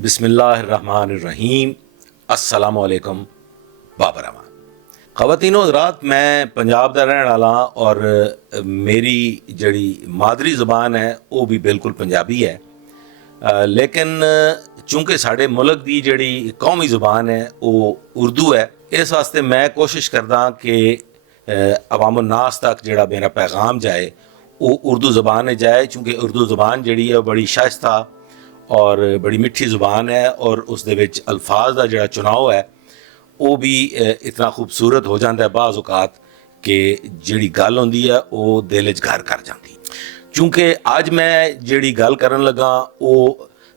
बिस्मिल्लाहिर्रहमानिर्रहीम। अस्सलामु अलैकुम बाबरामा। ख़वातीनो हज़रात, मैं पंजाब दा रहने वाला और मेरी जड़ी मादरी ज़बान है वो भी बिल्कुल पंजाबी है, लेकिन चूँकि साढ़े मुल्क दी जड़ी कौमी ज़बान है वो उर्दू है, इस वास्ते मैं कोशिश करदा कि अवाम नास तक जड़ा मेरा पैगाम जाए वो उर्दू ज़बान जाए, चूँकि उर्दू ज़बान जड़ी है बड़ी शाइस्ता और बड़ी मिठी ज़ुबान है और उस दे विच अल्फाज का जड़ा चुनाव है वो भी इतना खूबसूरत हो जाता है बाज़ औक़ात कि जिहड़ी गल होंदी है वो दिल च घर कर जाती। चूँकि अज मैं जिहड़ी गल करन लगा वो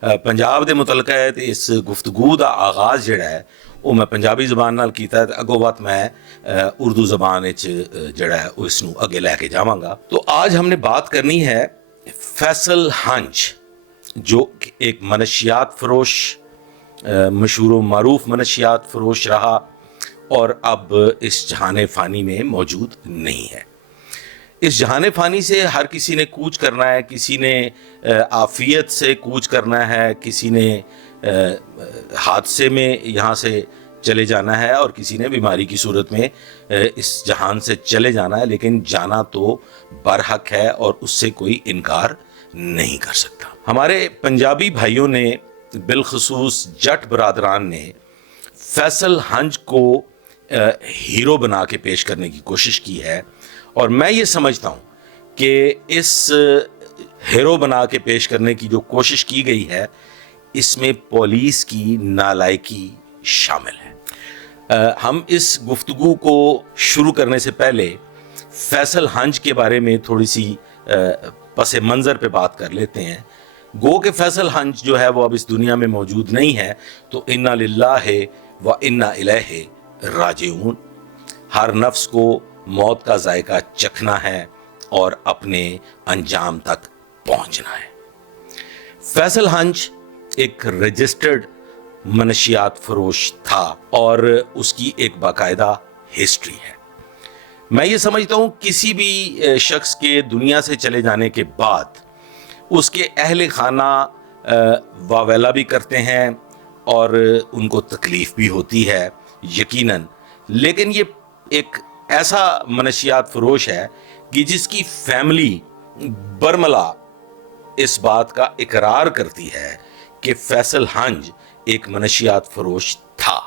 पंजाब दे मुतलक है, तो इस गुफ्तगू का आगाज़ जिहड़ा है वो मैं पंजाबी ज़बान नाल कीता है, अगों बात मैं उर्दू ज़बान जिहड़ा है इसनूं अगे लैके जावांगा। तो आज हमने बात करनी है फैसल हंज, जो एक मनशियात फरोश मशहूर मारूफ मनशियात फरोश रहा और अब इस जहान फ़ानी में मौजूद नहीं है। इस जहान फ़ानी से हर किसी ने कूच करना है, किसी ने आफ़ियत से कूच करना है, किसी ने हादसे में यहाँ से चले जाना है और किसी ने बीमारी की सूरत में इस जहान से चले जाना है, लेकिन जाना तो बरहक है और उससे कोई इनकार नहीं कर सकता। हमारे पंजाबी भाइयों ने बिलखसूस जट बरादरान ने फैसल हंज को हीरो बना के पेश करने की कोशिश की है और मैं ये समझता हूँ कि इस हीरो बना के पेश करने की जो कोशिश की गई है इसमें पुलिस की नालायकी शामिल है। हम इस गुफ्तगू को शुरू करने से पहले फैसल हंज के बारे में थोड़ी सी पस मंज़र पे बात कर लेते हैं। गो के फैसल हंज जो है वो अब इस दुनिया में मौजूद नहीं है, तो इन्ना लिल्लाहि व इन्ना इलैहि राजिऊन। हर नफ्स को मौत का जायका चखना है और अपने अंजाम तक पहुंचना है। फैसल हंज एक रजिस्टर्ड मनशियात फरोश था और उसकी एक बाकायदा हिस्ट्री है। मैं ये समझता हूँ किसी भी शख्स के दुनिया से चले जाने के बाद उसके अहले खाना वावेला भी करते हैं और उनको तकलीफ़ भी होती है यकीनन, लेकिन ये एक ऐसा मनशियात फरोश है कि जिसकी फैमिली बरमला इस बात का इकरार करती है कि फैसल हंज एक मनशियात फरोश था।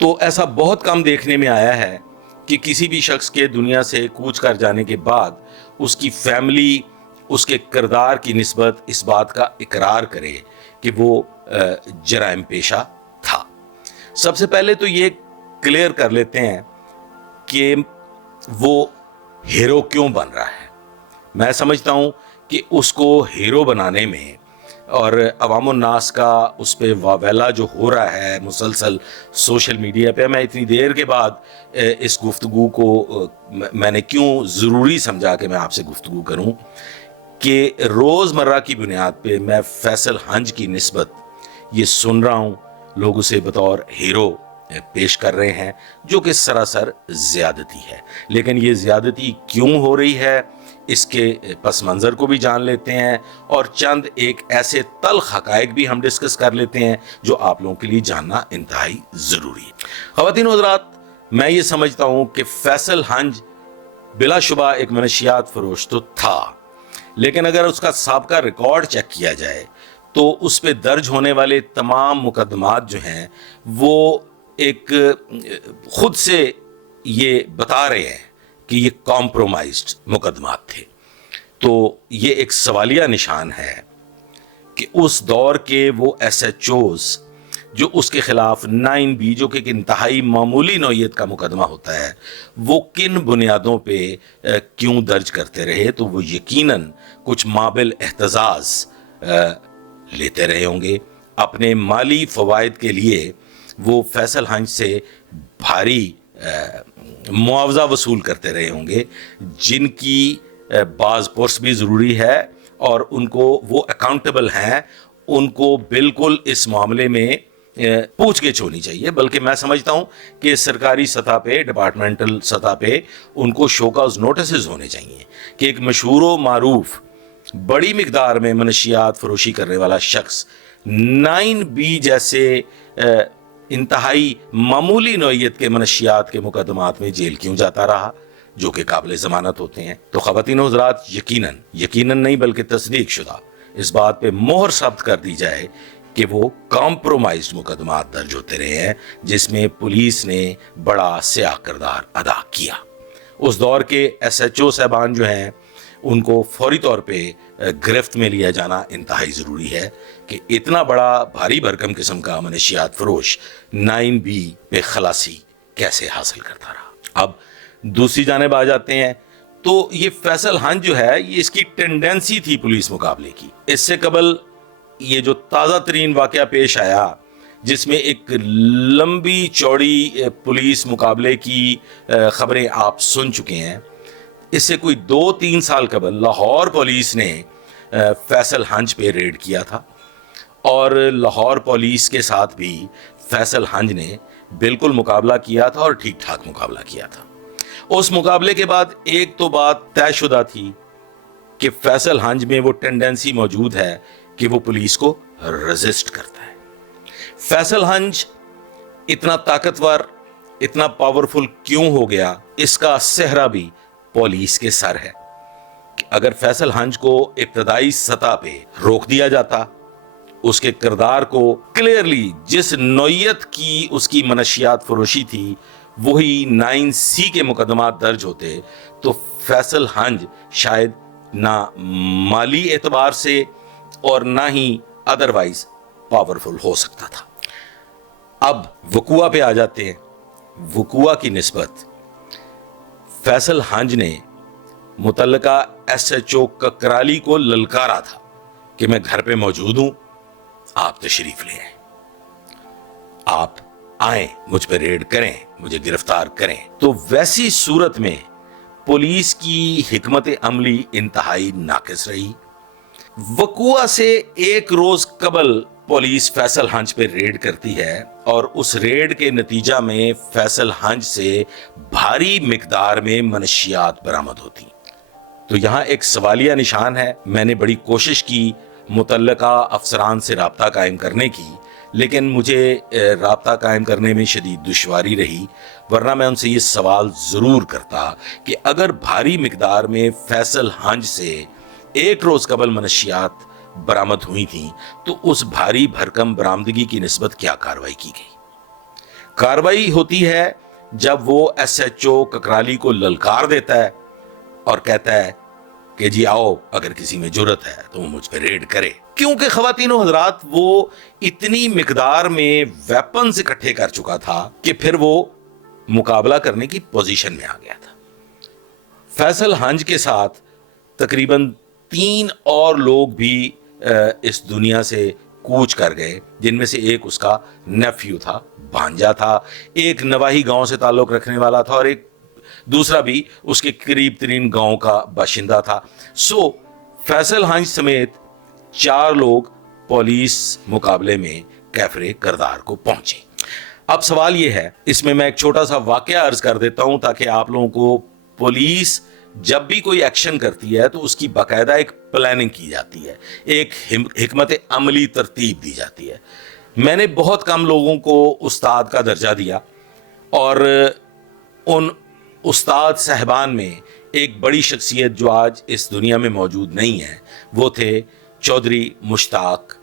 तो ऐसा बहुत कम देखने में आया है कि किसी भी शख्स के दुनिया से कूच कर जाने के बाद उसकी फैमिली उसके किरदार की निस्बत इस बात का इकरार करे कि वो जराइम पेशा था। सबसे पहले तो ये क्लियर कर लेते हैं कि वो हीरो क्यों बन रहा है। मैं समझता हूँ कि उसको हीरो बनाने में और अवामुन नास का उस पर वावेला जो हो रहा है मुसलसल सोशल मीडिया पे, मैं इतनी देर के बाद इस गुफ्तगू को मैंने क्यों ज़रूरी समझा कि मैं आपसे गुफ्तगू करूं कि रोज़मर्रा की बुनियाद पे मैं फैसल हंज की निस्बत ये सुन रहा हूं, लोग उसे बतौर हीरो पेश कर रहे हैं, जो कि सरासर ज़्यादती है। लेकिन ये ज़्यादती क्यों हो रही है इसके पस मंज़र को भी जान लेते हैं और चंद एक ऐसे तल्ख़ हक़ाइक़ भी हम डिस्कस कर लेते हैं जो आप लोगों के लिए जानना इंतहाई ज़रूरी है। ख़वातीन हज़रात, मैं ये समझता हूँ कि फैसल हंज बिलाशुबा एक मनशियात फरोश तो था, लेकिन अगर उसका साबका रिकॉर्ड चेक किया जाए तो उस पर दर्ज होने वाले तमाम मुकदमात जो हैं वो एक खुद से ये बता रहे हैं कि ये कॉम्प्रोमाइज्ड मुकदमात थे। तो ये एक सवालिया निशान है कि उस दौर के वो SHOs जो उसके खिलाफ 9B, जो कि एक इंतहाई मामूली नौइयत का मुकदमा होता है, वो किन बुनियादों पे क्यों दर्ज करते रहे, तो वो यकीनन कुछ माबिल एहतजाज लेते रहे होंगे। अपने माली फ़वाइद के लिए वो फैसल हंज से भारी मुआवजा वसूल करते रहे होंगे, जिनकी बाज़ पुर्स भी ज़रूरी है और उनको वो अकाउंटेबल हैं, उनको बिल्कुल इस मामले में पूछगिछ होनी चाहिए। बल्कि मैं समझता हूँ कि सरकारी सतह पे, डिपार्टमेंटल सतह पे उनको शोकॉज नोटिस होने चाहिए कि एक मशहूर व मारूफ बड़ी मिकदार में मनशियात फरोशी करने वाला शख्स 9B जैसे इंतहाई मामूली नौयत के मनशियात के मुकदमात में जेल क्यों जाता रहा जो कि काबिल जमानत होते हैं। तो ख़वातीन व हज़रात, यकीनन नहीं बल्कि तस्दीक शुदा इस बात पे मोहर साबित कर दी जाए कि वो कॉम्प्रोमाइज्ड मुकदमात दर्ज होते रहे हैं जिसमें पुलिस ने बड़ा स्याह किरदार अदा किया। उस दौर के SHO साहबान जो हैं उनको फौरी तौर पे गिरफ्त में लिया जाना इंतहाई ज़रूरी है कि इतना बड़ा भारी भरकम किस्म का मनशियात फरोश 9B पे खलासी कैसे हासिल करता रहा। अब दूसरी जानिब आ जाते हैं तो ये फैसल हंज जो है ये इसकी टेंडेंसी थी पुलिस मुकाबले की। इससे कबल ये जो ताज़ा तरीन वाक़या पेश आया जिसमें एक लंबी चौड़ी पुलिस मुकाबले की खबरें आप सुन चुके हैं, इससे कोई 2-3 साल कबल लाहौर पुलिस ने फैसल हंज पे रेड किया था और लाहौर पुलिस के साथ भी फैसल हंज ने बिल्कुल मुकाबला किया था और ठीक ठाक मुकाबला किया था। उस मुकाबले के बाद एक तो बात तयशुदा थी कि फैसल हंज में वो टेंडेंसी मौजूद है कि वो पुलिस को रेजिस्ट करता है। फैसल हंज इतना ताकतवर, इतना पावरफुल क्यों हो गया, इसका सेहरा भी पुलिस के सर है। अगर फैसल हंज को इब्तदाई सतह पे रोक दिया जाता, उसके किरदार को क्लियरली जिस नौयत की उसकी मनशियात फरोशी थी वही 9C के मुकदमात दर्ज होते तो फैसल हंज शायद ना माली एतबार से और ना ही अदरवाइज पावरफुल हो सकता था। अब वकुआ पे आ जाते हैं। वकुआ की निस्बत फैसल हंज ने मुतल्लका SHO ककराली को ललकारा था कि मैं घर पे मौजूद हूं, आप तशरीफ ले आए, आप आए, मुझ पर रेड करें, मुझे गिरफ्तार करें। तो वैसी सूरत में पुलिस की हिकमत अमली इंतहाई नाकिस रही। वकुआ से एक रोज कबल पुलिस फैसल हंज पे रेड करती है और उस रेड के नतीजा में फैसल हंज से भारी मिकदार में मनशियात बरामद होती। तो यहां एक सवालिया निशान है। मैंने बड़ी कोशिश की मुतल्लका अफसरान से राब्ता कायम करने की, लेकिन मुझे राब्ता कायम करने में शदीद दुश्वारी रही, वरना मैं उनसे ये सवाल ज़रूर करता कि अगर भारी मिकदार में फैसल हंज से एक रोज़ कबल मनशियात बरामद हुई थी तो उस भारी भरकम बरामदगी की निस्बत क्या कार्रवाई की गई। कार्रवाई होती है जब वो SHO ककराली को ललकार देता है और कहता है कि जी आओ, अगर किसी में जुर्रत है तो वो मुझ पे रेड करे। क्योंकि ख़वातीन व हज़रात वो इतनी मिकदार में वेपन्स इकट्ठे कर चुका था कि फिर वो मुकाबला करने की पोजीशन में आ गया था। फैसल हंज के साथ तकरीबन 3 और लोग भी इस दुनिया से कूच कर गए, जिनमें से एक उसका नेफ्यू था, भांजा था, एक नवाही गांव से ताल्लुक रखने वाला था और एक दूसरा भी उसके करीब तरीन गांव का बाशिंदा था। सो फैसल हंज समेत 4 लोग पुलिस मुकाबले में कैफरे किरदार को पहुंचे। अब सवाल यह है, इसमें मैं एक छोटा सा वाकया अर्ज कर देता हूं ताकि आप लोगों को पुलिस जब भी कोई एक्शन करती है तो उसकी बाकायदा एक प्लानिंग की जाती है, एक हिकमत अमली तरतीब दी जाती है। मैंने बहुत कम लोगों को उस्ताद का दर्जा दिया और उन उस्ताद साहबान में एक बड़ी शख्सियत जो आज इस दुनिया में मौजूद नहीं है वो थे चौधरी मुश्ताक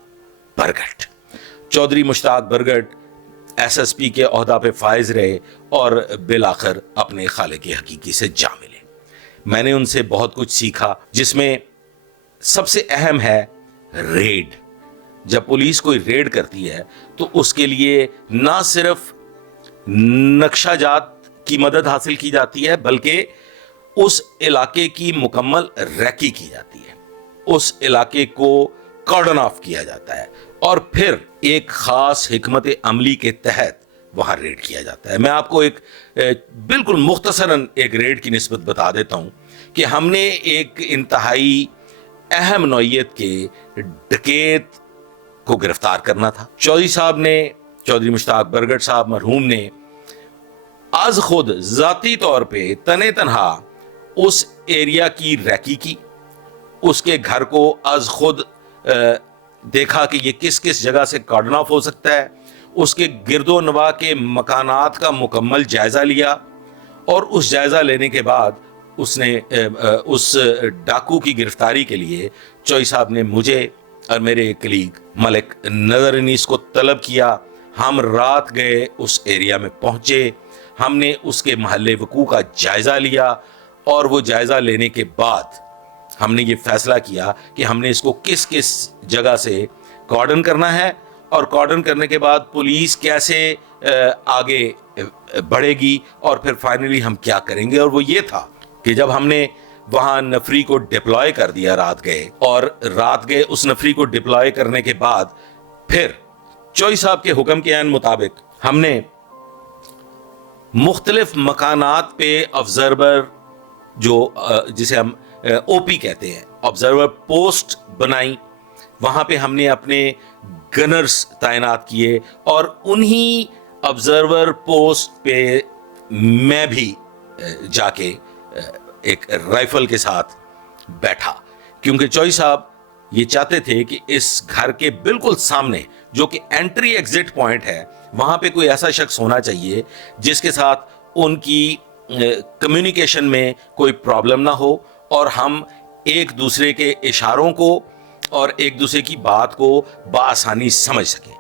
बरगट। चौधरी मुश्ताक बरगट SSP के ओहदा पे फायज रहे और बिलाखिर अपने खालिक हकीकी से जा मिले। मैंने उनसे बहुत कुछ सीखा, जिसमें सबसे अहम है रेड। जब पुलिस कोई रेड करती है तो उसके लिए ना सिर्फ नक्शाजात की मदद हासिल की जाती है बल्कि उस इलाके की मुकम्मल रैकी की जाती है, उस इलाके को कॉर्डन ऑफ किया जाता है और फिर एक खास हिकमत अमली के तहत वहां रेड किया जाता है। मैं आपको एक बिल्कुल मुख्तसरन एक रेड की निस्बत बता देता हूं कि हमने एक इंतहाई अहम नौयत के डकैत को गिरफ्तार करना था। चौधरी साहब ने, चौधरी मुश्ताक बरगट साहब मरहूम ने आज खुद जाती तौर पे तने तनहा उस एरिया की रैकी की, उसके घर को आज खुद देखा कि ये किस किस जगह से कॉर्डन ऑफ हो सकता है, उसके गिरदो नवा के मकानात का मुकम्मल जायजा लिया, और उस जायजा लेने के बाद उसने उस डाकू की गिरफ्तारी के लिए चोई साहब ने मुझे और मेरे एक कलीग मलिक नजर अनीस को तलब किया। हम रात गए, उस एरिया में पहुंचे, हमने उसके महल्ले वकू का जायजा लिया, और वो जायजा लेने के बाद हमने ये फैसला किया कि हमने इसको किस किस जगह से कॉर्डन करना है, और कॉर्डन करने के बाद पुलिस कैसे आगे बढ़ेगी, और फिर फाइनली हम क्या करेंगे। और वो ये था कि जब हमने वहां नफरी को डिप्लॉय कर दिया, रात गए उस नफरी को डिप्लॉय करने के बाद फिर चोई साहब के हुक्म के मुताबिक हमने मुख्तलिफ मकानात पे ऑब्जर्वर, जो जिसे हम ओपी कहते हैं, ऑब्जर्वर पोस्ट बनाई। वहां पे हमने अपने गनर्स तैनात किए, और उन्हीं ऑब्जर्वर पोस्ट पे मैं भी जाके एक राइफल के साथ बैठा, क्योंकि चोई साहब ये चाहते थे कि इस घर के बिल्कुल सामने, जो कि एंट्री एग्जिट पॉइंट है, वहां पे कोई ऐसा शख्स होना चाहिए जिसके साथ उनकी कम्युनिकेशन में कोई प्रॉब्लम ना हो, और हम एक दूसरे के इशारों को और एक दूसरे की बात को बआसानी समझ सकें।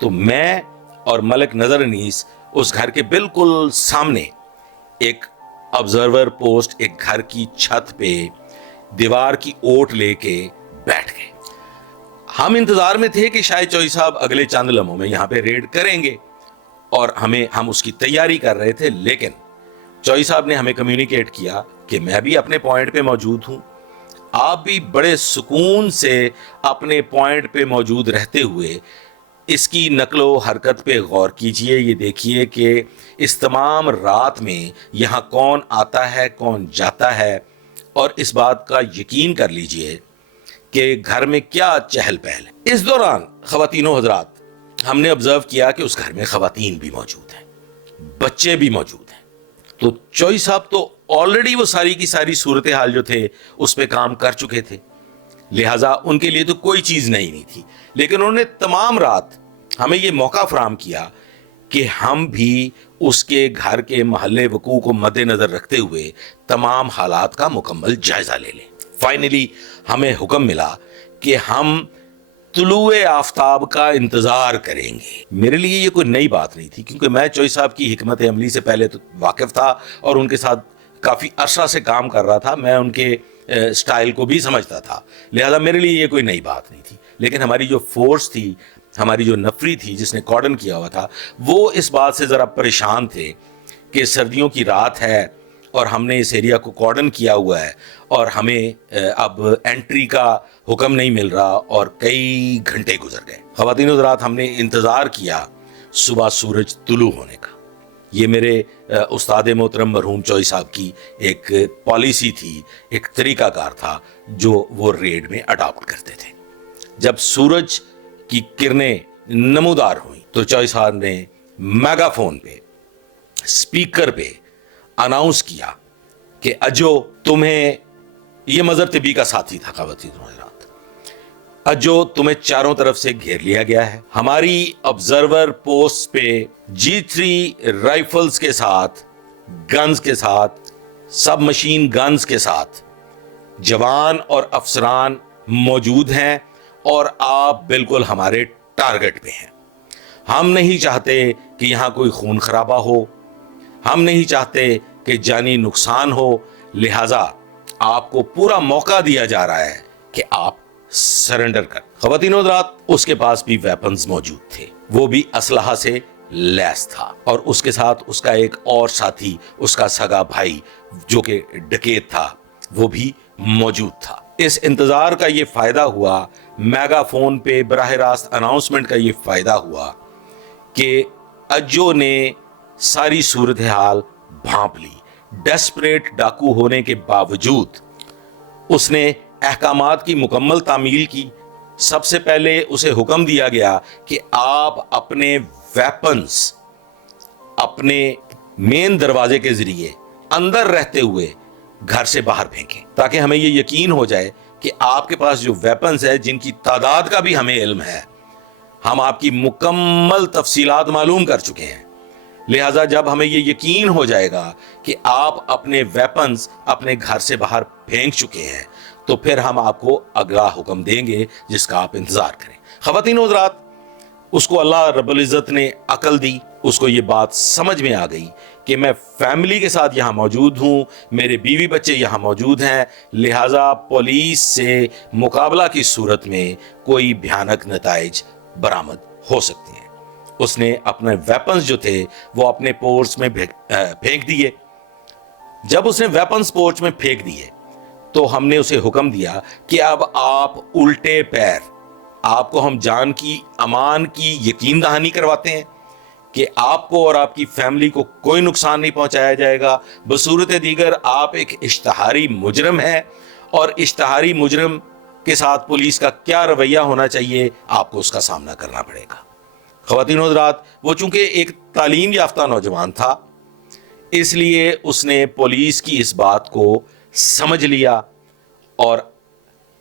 तो मैं और मलिक नजर अनीस उस घर के बिल्कुल सामने एक ऑब्जर्वर पोस्ट, एक घर की छत पे दीवार की ओट लेके बैठ गए। हम इंतजार में थे कि शायद चोई साहब अगले चंद लम्हों में यहां पे रेड करेंगे, और हम उसकी तैयारी कर रहे थे। लेकिन चोई साहब ने हमें कम्युनिकेट किया कि मैं भी अपने पॉइंट पे मौजूद हूं, आप भी बड़े सुकून से अपने पॉइंट पे मौजूद रहते हुए इसकी नकलो हरकत पे गौर कीजिए। ये देखिए कि इस तमाम रात में यहाँ कौन आता है, कौन जाता है, और इस बात का यकीन कर लीजिए कि घर में क्या चहल पहल है। इस दौरान ख़वातीनो हज़रात, हमने ऑब्जर्व किया कि उस घर में ख़वातीन भी मौजूद हैं, बच्चे भी मौजूद हैं। तो चोई साहब तो ऑलरेडी वो सारी की सारी सूरत हाल जो थे उस पर काम कर चुके थे, लिहाजा उनके लिए तो कोई चीज़ नई नहीं थी। लेकिन उन्होंने तमाम रात हमें ये मौका फराहम किया कि हम भी उसके घर के महल्ले वकू को मद्देनजर रखते हुए तमाम हालात का मुकम्मल जायजा ले लें। फाइनली हमें हुक्म मिला कि हम तुलुए आफ्ताब का इंतजार करेंगे। मेरे लिए ये कोई नई बात नहीं थी, क्योंकि मैं चोई साहब की हिकमत अमली से पहले तो वाकिफ था और उनके साथ काफ़ी अरसा से काम कर रहा था, मैं उनके स्टाइल को भी समझता था, लिहाजा मेरे लिए ये कोई नई बात नहीं थी। लेकिन हमारी जो फोर्स थी, हमारी जो नफरी थी जिसने कॉर्डन किया हुआ था, वो इस बात से ज़रा परेशान थे कि सर्दियों की रात है और हमने इस एरिया को कॉर्डन किया हुआ है, और हमें अब एंट्री का हुक्म नहीं मिल रहा, और कई घंटे गुजर गए। ख़वातीन हज़रात, हमने इंतज़ार किया सुबह सूरज तुलू होने का। ये मेरे उस्ताद मोहतरम मरहूम चोई साहब की एक पॉलिसी थी, एक तरीकाकार था जो वो रेड में अडॉप्ट करते थे। जब सूरज की किरणें नमूदार हुई तो चोई साहब ने मेगाफोन पे, स्पीकर पे अनाउंस किया कि अजो, तुम्हें, ये मजहर तिबी का साथी था ख़वातीन हज़रात, अजो तुम्हें चारों तरफ से घेर लिया गया है। हमारी ऑब्जर्वर पोस्ट पे G3 राइफल्स के साथ, गन्स के साथ, सब मशीन गन्स के साथ जवान और अफसरान मौजूद हैं, और आप बिल्कुल हमारे टारगेट पे हैं। हम नहीं चाहते कि यहाँ कोई खून खराबा हो, हम नहीं चाहते कि जानी नुकसान हो, लिहाजा आपको पूरा मौका दिया जा रहा है कि आप सरेंडर कर। ख़वातीन हज़रात, उसके पास भी वेपन्स मौजूद थे, वो भी असलहा से लैस था, और उसके साथ उसका एक और साथी, उसका सगा भाई जो कि डकैत था, वो भी मौजूद था। इस इंतजार का ये फायदा हुआ, मेगाफोन पे बराह रास्त अनाउंसमेंट का ये फायदा हुआ कि अज्जो ने सारी सूरत हाल भांप ली। डेस्परेट डाकू होने के बावजूद उसने अहकामात की मुकम्मल तामील की। सबसे पहले उसे हुक्म दिया गया कि आप अपने वेपन्स अपने मेन दरवाजे के जरिए अंदर रहते हुए घर से बाहर फेंकें, ताकि हमें ये यकीन हो जाए کہ آپ کے پاس جو ویپنز ہے جن کی تعداد کا بھی ہمیں علم ہے, ہم آپ کی مکمل تفصیلات معلوم کر چکے ہیں. لہٰذا جب ہمیں یہ یقین ہو جائے گا کہ آپ اپنے ویپنز اپنے گھر سے باہر پھینک چکے ہیں, تو پھر ہم آپ کو اگلا حکم دیں گے جس کا آپ انتظار کریں. خواتین و حضرات, اس کو اللہ رب العزت نے عقل دی, اس کو یہ بات سمجھ میں آ گئی کہ میں فیملی کے ساتھ یہاں موجود ہوں, میرے بیوی بچے یہاں موجود ہیں, لہٰذا پولیس سے مقابلہ کی صورت میں کوئی بھیانک نتائج برآمد ہو سکتے ہیں. اس نے اپنے ویپنز جو تھے وہ اپنے پورچ میں پھینک دیے. جب اس نے ویپنز پورچ میں پھینک دیے تو ہم نے اسے حکم دیا کہ اب آپ الٹے پیر, آپ کو ہم جان کی امان کی یقین دہانی کرواتے ہیں کہ آپ کو اور آپ کی فیملی کو کوئی نقصان نہیں پہنچایا جائے گا. بصورت دیگر آپ ایک اشتہاری مجرم ہیں, اور اشتہاری مجرم کے ساتھ پولیس کا کیا رویہ ہونا چاہیے آپ کو اس کا سامنا کرنا پڑے گا. خواتین و حضرات, وہ چونکہ ایک تعلیم یافتہ نوجوان تھا, اس لیے اس نے پولیس کی اس بات کو سمجھ لیا اور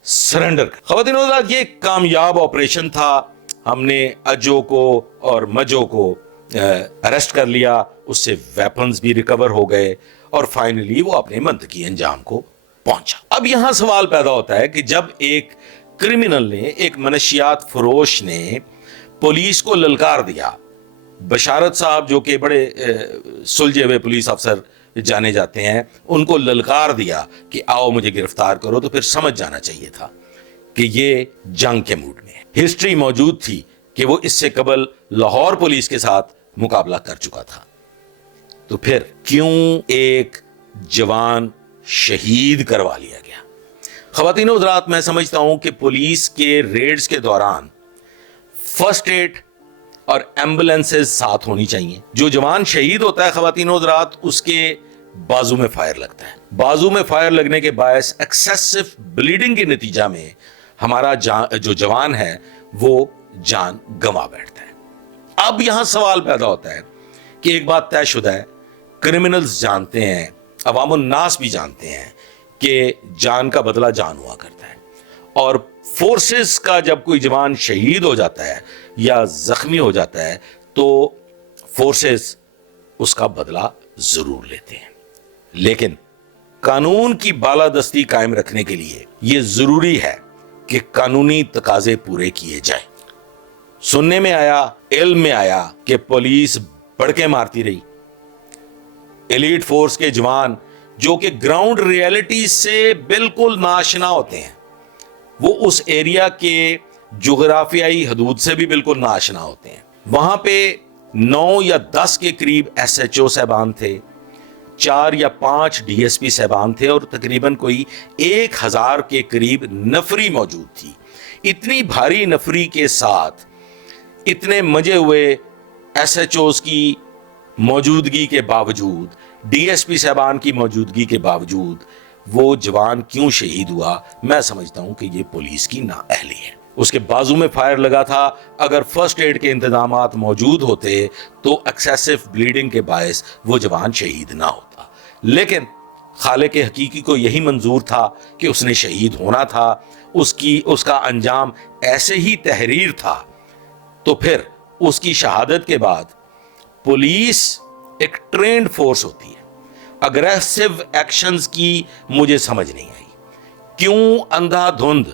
سرنڈر کر. خواتین و حضرات, یہ ایک کامیاب آپریشن تھا. ہم نے اجو کو اور مجو کو اریسٹ کر لیا, اس سے ویپنز بھی ریکور ہو گئے, اور فائنلی وہ اپنے منطقی انجام کو پہنچا. اب یہاں سوال پیدا ہوتا ہے کہ جب ایک کرمنل نے, ایک منشیات فروش نے پولیس کو للکار دیا, بشارت صاحب جو کہ بڑے سلجھے ہوئے پولیس افسر جانے جاتے ہیں, ان کو للکار دیا کہ آؤ مجھے گرفتار کرو, تو پھر سمجھ جانا چاہیے تھا کہ یہ جنگ کے موڈ میں ہے. ہسٹری موجود تھی کہ وہ اس سے قبل لاہور پولیس کے ساتھ مقابلہ کر چکا تھا. تو پھر کیوں ایک جوان شہید کروا لیا گیا؟ خواتین و حضرات, میں سمجھتا ہوں کہ پولیس کے ریڈز کے دوران فرسٹ ایڈ اور ایمبولینسز ساتھ ہونی چاہیے. جو جوان شہید ہوتا ہے خواتین و حضرات, اس کے بازو میں فائر لگتا ہے. بازو میں فائر لگنے کے باعث ایکسیسو بلیڈنگ کے نتیجہ میں ہمارا جو جوان ہے وہ جان گنوا بیٹھتا ہے. اب یہاں سوال پیدا ہوتا ہے کہ ایک بات طے شدہ ہے, کرمنلز جانتے ہیں, عوام الناس بھی جانتے ہیں کہ جان کا بدلہ جان ہوا کرتا ہے, اور فورسز کا جب کوئی جوان شہید ہو جاتا ہے یا زخمی ہو جاتا ہے تو فورسز اس کا بدلہ ضرور لیتے ہیں. لیکن قانون کی بالادستی قائم رکھنے کے لیے یہ ضروری ہے کہ قانونی تقاضے پورے کیے جائیں. سننے میں آیا, علم میں آیا کہ پولیس بڑکے مارتی رہی. ایلیٹ فورس کے جوان جو کہ گراؤنڈ ریئلٹی سے بالکل ناشنا ہوتے ہیں, وہ اس ایریا کے جغرافیائی حدود سے بھی بالکل ناشنا ہوتے ہیں. وہاں پہ 9 یا 10 کے قریب ایس ایچ او صاحبان تھے, 4 یا 5 ڈی ایس پی صاحبان تھے, اور تقریباً کوئی 1000 کے قریب نفری موجود تھی. اتنی بھاری نفری کے ساتھ, اتنے مجے ہوئے ایس ایچ اوز کی موجودگی کے باوجود, ڈی ایس پی صاحبان کی موجودگی کے باوجود وہ جوان کیوں شہید ہوا؟ میں سمجھتا ہوں کہ یہ پولیس کی نااہلی ہے. اس کے بازو میں فائر لگا تھا, اگر فرسٹ ایڈ کے انتظامات موجود ہوتے تو ایکسیسو بلیڈنگ کے باعث وہ جوان شہید نہ ہوتا. لیکن خالق حقیقی کو یہی منظور تھا کہ اس نے شہید ہونا تھا, اس کا انجام ایسے ہی تحریر تھا. تو پھر اس کی شہادت کے بعد پولیس ایک ٹرینڈ فورس ہوتی ہے, اگریسو ایکشنز کی مجھے سمجھ نہیں آئی. کیوں اندھا دھند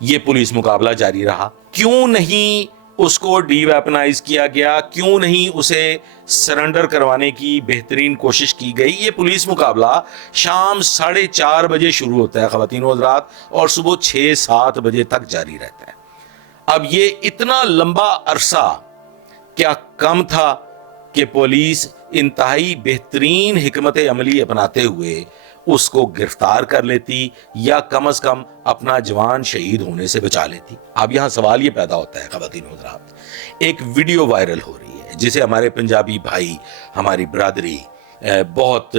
یہ پولیس مقابلہ جاری رہا؟ کیوں نہیں اس کو ڈی ویپنائز کیا گیا؟ کیوں نہیں اسے سرنڈر کروانے کی بہترین کوشش کی گئی؟ یہ پولیس مقابلہ شام 4:30 بجے شروع ہوتا ہے خواتین و حضرات, اور صبح 6-7 بجے تک جاری رہتا ہے. اب یہ اتنا لمبا عرصہ کیا کم تھا کہ پولیس انتہائی بہترین حکمت عملی اپناتے ہوئے اس کو گرفتار کر لیتی, یا کم از کم اپنا جوان شہید ہونے سے بچا لیتی؟ اب یہاں سوال یہ پیدا ہوتا ہے خواتین و حضرات, ایک ویڈیو وائرل ہو رہی ہے جسے ہمارے پنجابی بھائی, ہماری برادری بہت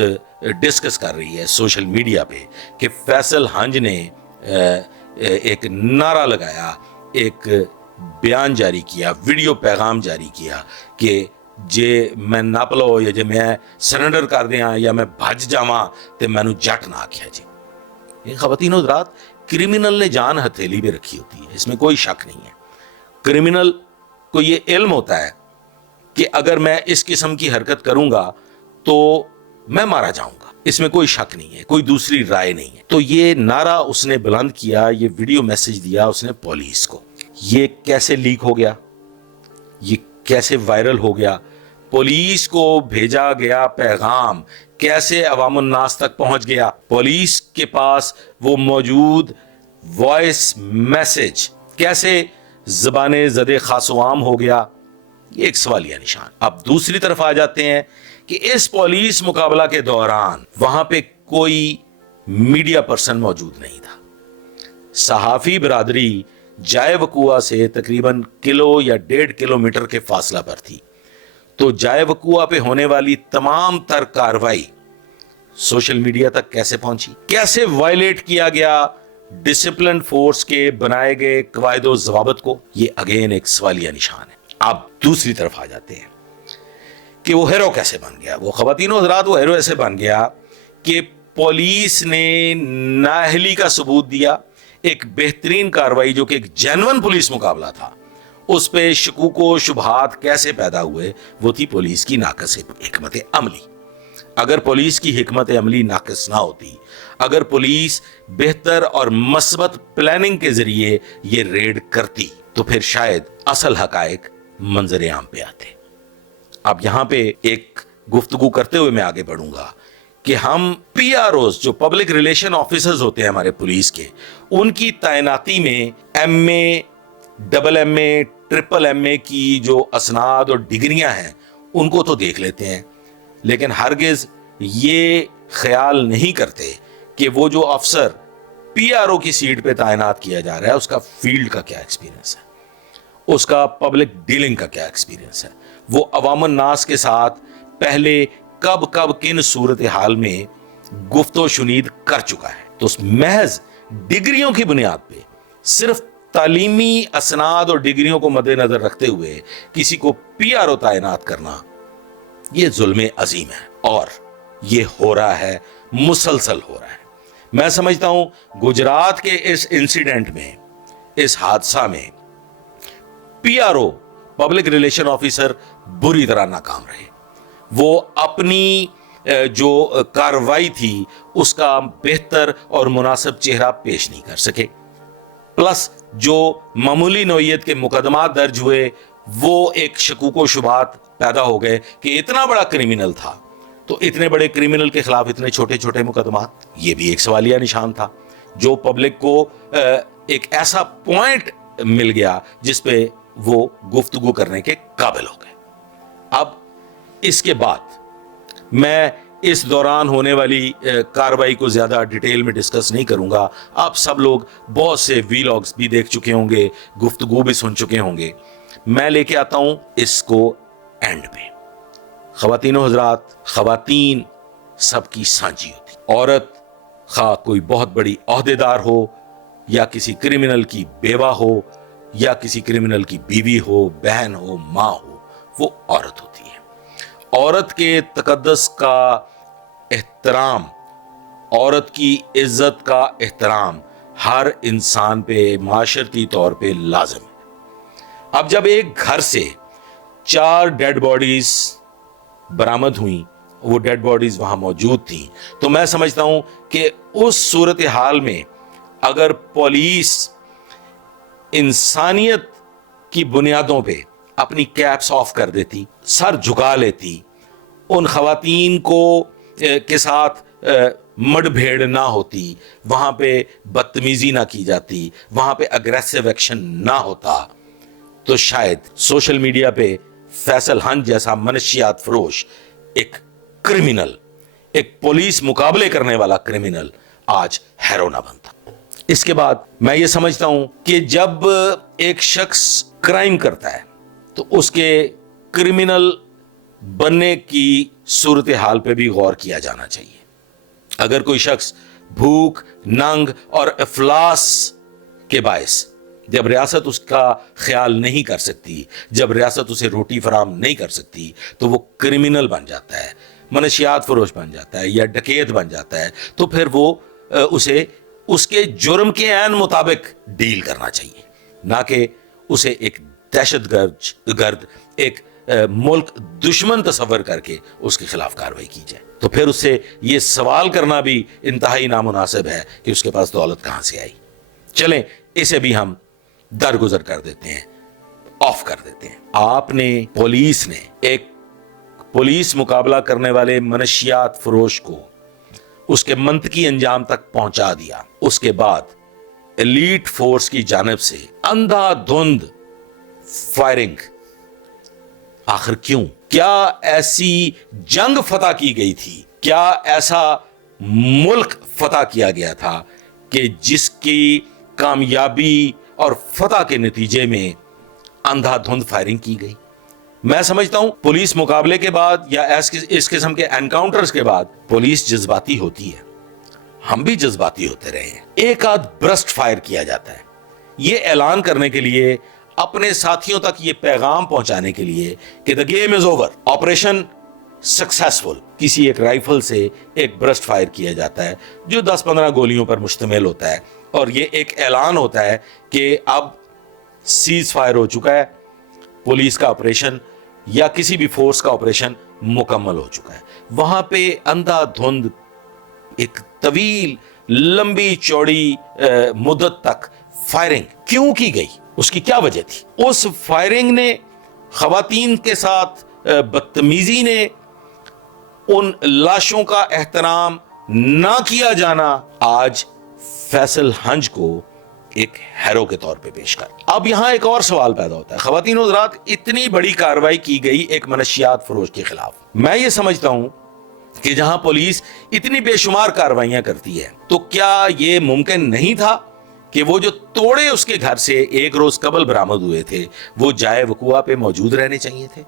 ڈسکس کر رہی ہے سوشل میڈیا پہ, کہ فیصل ہنج نے ایک نعرہ لگایا, ایک بیان جاری کیا, ویڈیو پیغام جاری کیا کہ جے میں نپ لو, یا جے میں سرنڈر کر دیاں, یا میں بھج جاواں تے مینوں جٹ نہ آکھیا جی. یہ خواتین و حضرات کرمنل نے جان ہتھیلی پہ رکھی ہوتی ہے, اس میں کوئی شک نہیں ہے. کرمنل کو یہ علم ہوتا ہے کہ اگر میں اس قسم کی حرکت کروں گا تو میں مارا جاؤں گا, اس میں کوئی شک نہیں ہے, کوئی دوسری رائے نہیں ہے. تو یہ نعرہ اس نے بلند کیا, یہ ویڈیو میسج دیا اس نے پولیس کو. یہ کیسے لیک ہو گیا, یہ کیسے وائرل ہو گیا, پولیس کو بھیجا گیا پیغام کیسے عوام الناس تک پہنچ گیا, پولیس کے پاس وہ موجود وائس میسج کیسے زبان زد خاص و عام ہو گیا, یہ ایک سوالیہ نشان. اب دوسری طرف آ جاتے ہیں کہ اس پولیس مقابلہ کے دوران وہاں پہ کوئی میڈیا پرسن موجود نہیں تھا. صحافی برادری جائے وقوع سے تقریباً کلو یا 1.5 کلومیٹر کے فاصلہ پر تھی, تو جائے وقوع پہ ہونے والی تمام تر کاروائی سوشل میڈیا تک کیسے پہنچی, کیسے وائلیٹ کیا گیا ڈسپلن فورس کے بنائے گئے قواعد و ضوابط کو, یہ اگین ایک سوالیہ نشان ہے. اب دوسری طرف آ جاتے ہیں کہ وہ ہیرو کیسے بن گیا. وہ خواتین و حضرات وہ ہیرو ایسے بن گیا کہ پولیس نے نااہلی کا ثبوت دیا, ایک بہترین کاروائی جو کہ ایک جینون پولیس مقابلہ تھا, اس پہ شکوک و شبہات کیسے پیدا ہوئے, وہ تھی پولیس کی ناقص حکمت عملی. اگر پولیس کی حکمت عملی ناقص نہ ہوتی, اگر پولیس بہتر اور مثبت پلاننگ کے ذریعے یہ ریڈ کرتی, تو پھر شاید اصل حقائق منظر عام پہ آتے. اب یہاں پہ ایک گفتگو کرتے ہوئے میں آگے بڑھوں گا کہ ہم پی آر اوز جو پبلک ریلیشن آفیسرز ہوتے ہیں ہمارے پولیس کے, ان کی تعیناتی میں ایم اے, ڈبل ایم اے, ٹرپل ایم اے کی جو اسناد اور ڈگریاں ہیں ان کو تو دیکھ لیتے ہیں, لیکن ہرگز یہ خیال نہیں کرتے کہ وہ جو افسر پی آر او کی سیٹ پہ تعینات کیا جا رہا ہے اس کا فیلڈ کا کیا ایکسپیرینس ہے, اس کا پبلک ڈیلنگ کا کیا ایکسپیرینس ہے, وہ عوام الناس کے ساتھ پہلے کب کن صورتحال میں گفت و شنید کر چکا ہے. تو اس محض ڈگریوں کی بنیاد پہ, صرف تعلیمی اسناد اور ڈگریوں کو مد نظر رکھتے ہوئے کسی کو پی آر او تعینات کرنا, یہ ظلم عظیم ہے اور یہ ہو رہا ہے, مسلسل ہو رہا ہے. میں سمجھتا ہوں گجرات کے اس انسیڈنٹ میں, اس حادثہ میں P R O public relation officer بری طرح ناکام رہے. وہ اپنی جو کاروائی تھی اس کا بہتر اور مناسب چہرہ پیش نہیں کر سکے. پلس جو معمولی نوعیت کے مقدمات درج ہوئے وہ ایک شکوک و شبہات پیدا ہو گئے کہ اتنا بڑا کرمنل تھا تو اتنے بڑے کرمنل کے خلاف اتنے چھوٹے چھوٹے مقدمات, یہ بھی ایک سوالیہ نشان تھا. جو پبلک کو ایک ایسا پوائنٹ مل گیا جس پہ وہ گفتگو کرنے کے قابل ہو گئے. اب اس کے بعد میں اس دوران ہونے والی کاروائی کو زیادہ ڈیٹیل میں ڈسکس نہیں کروں گا. آپ سب لوگ بہت سے ویلاگز بھی دیکھ چکے ہوں گے, گفتگو بھی سن چکے ہوں گے. میں لے کے آتا ہوں اس کو اینڈ پہ. خواتین و حضرات, خواتین سب کی سانجی ہوتی. عورت خواہ کوئی بہت بڑی عہدیدار ہو یا کسی کرمنل کی بیوہ ہو یا کسی کرمنل کی بیوی ہو, بہن ہو, ماں ہو, وہ عورت ہوتی ہے. عورت کے تقدس کا احترام, عورت کی عزت کا احترام ہر انسان پہ معاشرتی طور پہ لازم ہے. اب جب ایک گھر سے 4 ڈیڈ باڈیز برآمد ہوئیں, وہ ڈیڈ باڈیز وہاں موجود تھیں, تو میں سمجھتا ہوں کہ اس صورتحال میں اگر پولیس انسانیت کی بنیادوں پہ اپنی کیپس آف کر دیتی, سر جھکا لیتی, ان خواتین کو کے ساتھ مڈ بھیڑ نہ ہوتی, وہاں پہ بدتمیزی نہ کی جاتی, وہاں پہ اگریسو ایکشن نہ ہوتا, تو شاید سوشل میڈیا پہ فیصل ہنس جیسا منشیات فروش ایک کرمنل, ایک پولیس مقابلے کرنے والا کرمنل آج ہیرو نہ بنتا. اس کے بعد میں یہ سمجھتا ہوں کہ جب ایک شخص کرائم کرتا ہے تو اس کے کرمنل بننے کی صورتحال پہ بھی غور کیا جانا چاہیے. اگر کوئی شخص بھوک, ننگ اور افلاس کے باعث جب ریاست اس کا خیال نہیں کر سکتی, جب ریاست اسے روٹی فراہم نہیں کر سکتی, تو وہ کرمنل بن جاتا ہے, منشیات فروش بن جاتا ہے یا ڈکیت بن جاتا ہے, تو پھر وہ اسے اس کے جرم کے عین مطابق ڈیل کرنا چاہیے، نہ کہ اسے ایک دہشت گرد ایک ملک دشمن تصور کر کے اس کے خلاف کاروائی کی جائے۔ تو پھر اس سے یہ سوال کرنا بھی انتہائی نامناسب ہے کہ اس کے پاس دولت کہاں سے آئی۔ چلیں اسے بھی ہم درگزر کر دیتے ہیں، آف کر دیتے ہیں۔ آپ نے پولیس نے ایک پولیس مقابلہ کرنے والے منشیات فروش کو اس کے منطقی انجام تک پہنچا دیا، اس کے بعد ایلیٹ فورس کی جانب سے اندھا دھند فائرنگ۔ آخر کیوں؟ کیا ایسی جنگ فتح کی گئی تھی، کیا ایسا ملک فتح کیا گیا تھا کہ جس کی کامیابی اور فتح کے نتیجے میں اندھا دھند فائرنگ کی گئی؟ میں سمجھتا ہوں پولیس مقابلے کے بعد یا اس قسم کے انکاؤنٹرز کے بعد پولیس جذباتی ہوتی ہے، ہم بھی جذباتی ہوتے رہے ہیں۔ ایک آدھ برسٹ فائر کیا جاتا ہے، یہ اعلان کرنے کے لیے، اپنے ساتھیوں تک یہ پیغام پہنچانے کے لیے کہ the game is over، operation successful. کسی ایک رائفل سے ایک برسٹ فائر کیا جاتا ہے جو 10-15 گولیوں پر مشتمل ہوتا ہے، اور یہ ایک اعلان ہوتا ہے کہ اب سیز فائر ہو چکا ہے، پولیس کا آپریشن یا کسی بھی فورس کا آپریشن مکمل ہو چکا ہے۔ وہاں پہ اندھا دھند ایک طویل لمبی چوڑی مدت تک فائرنگ کیوں کی گئی؟ اس کی کیا وجہ تھی؟ اس فائرنگ نے، خواتین کے ساتھ بدتمیزی نے، ان لاشوں کا احترام نہ کیا جانا آج فیصل ہنج کو ایک ہیرو کے طور پہ پیش کر۔ اب یہاں ایک اور سوال پیدا ہوتا ہے، خواتین و حضرات، اتنی بڑی کارروائی کی گئی ایک منشیات فروش کے خلاف۔ میں یہ سمجھتا ہوں کہ جہاں پولیس اتنی بے شمار کارروائیاں کرتی ہے تو کیا یہ ممکن نہیں تھا کہ وہ جو توڑے اس کے گھر سے ایک روز قبل برآمد ہوئے تھے وہ جائے وقوع پہ موجود رہنے چاہیے تھے؟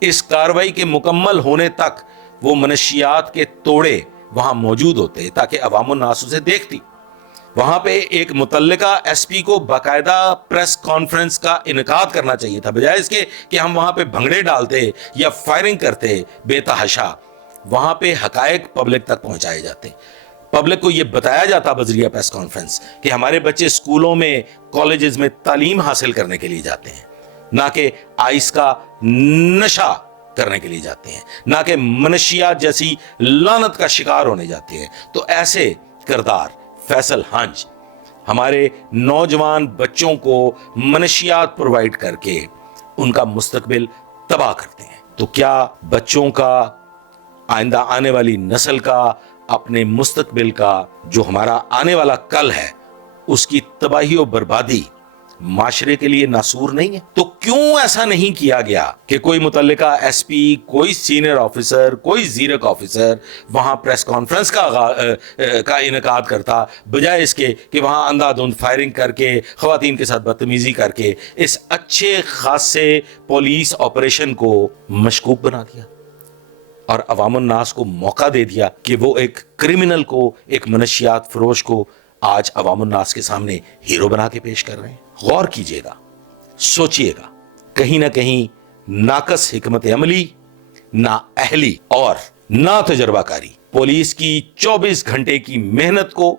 اس کارروائی کے مکمل ہونے تک وہ منشیات کے توڑے وہاں موجود ہوتے تاکہ عوام الناس اسے دیکھتی۔ وہاں پہ ایک متعلقہ ایس پی کو باقاعدہ پریس کانفرنس کا انعقاد کرنا چاہیے تھا، بجائے اس کے کہ ہم وہاں پہ بھنگڑے ڈالتے یا فائرنگ کرتے بے تحاشا۔ وہاں پہ حقائق پبلک تک پہنچائے جاتے، پبلک کو یہ بتایا جاتا بذریعہ پریس کانفرنس کہ ہمارے بچے اسکولوں میں، کالجز میں تعلیم حاصل کرنے کے لیے جاتے ہیں، نہ کہ آئس کا نشہ کرنے کے لیے جاتے ہیں، نہ کہ منشیات جیسی لعنت کا شکار ہونے جاتے ہیں۔ تو ایسے کردار فیصل ہنج ہمارے نوجوان بچوں کو منشیات پرووائڈ کر کے ان کا مستقبل تباہ کرتے ہیں۔ تو کیا بچوں کا، آئندہ آنے والی نسل کا، اپنے مستقبل کا، جو ہمارا آنے والا کل ہے، اس کی تباہی و بربادی معاشرے کے لیے ناسور نہیں ہے؟ تو کیوں ایسا نہیں کیا گیا کہ کوئی متعلقہ ایس پی، کوئی سینئر آفیسر، کوئی زیرک آفیسر وہاں پریس کانفرنس کا انعقاد کرتا، بجائے اس کے کہ وہاں اندھا دھند فائرنگ کر کے، خواتین کے ساتھ بدتمیزی کر کے اس اچھے خاصے پولیس آپریشن کو مشکوک بنا دیا اور عوام الناس کو موقع دے دیا کہ وہ ایک کرمنل کو، ایک منشیات فروش کو آج عوام الناس کے سامنے ہیرو بنا کے پیش کر رہے ہیں۔ غور کیجئے گا، سوچئے گا، کہیں نہ کہیں ناقص حکمت عملی، نا اہلی اور نا تجربہ کاری پولیس کی 24 گھنٹے کی محنت کو،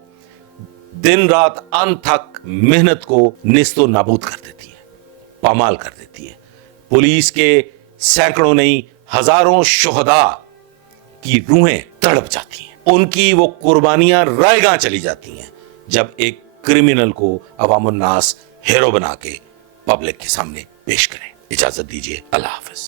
دن رات انتھک محنت کو نیست و نابود کر دیتی ہے، پامال کر دیتی ہے۔ پولیس کے سینکڑوں نہیں ہزاروں شہداء کی روحیں تڑپ جاتی ہیں، ان کی وہ قربانیاں رائے گاں چلی جاتی ہیں جب ایک کرمنل کو عوام الناس ہیرو بنا کے پبلک کے سامنے پیش کریں۔ اجازت دیجیے، اللہ حافظ۔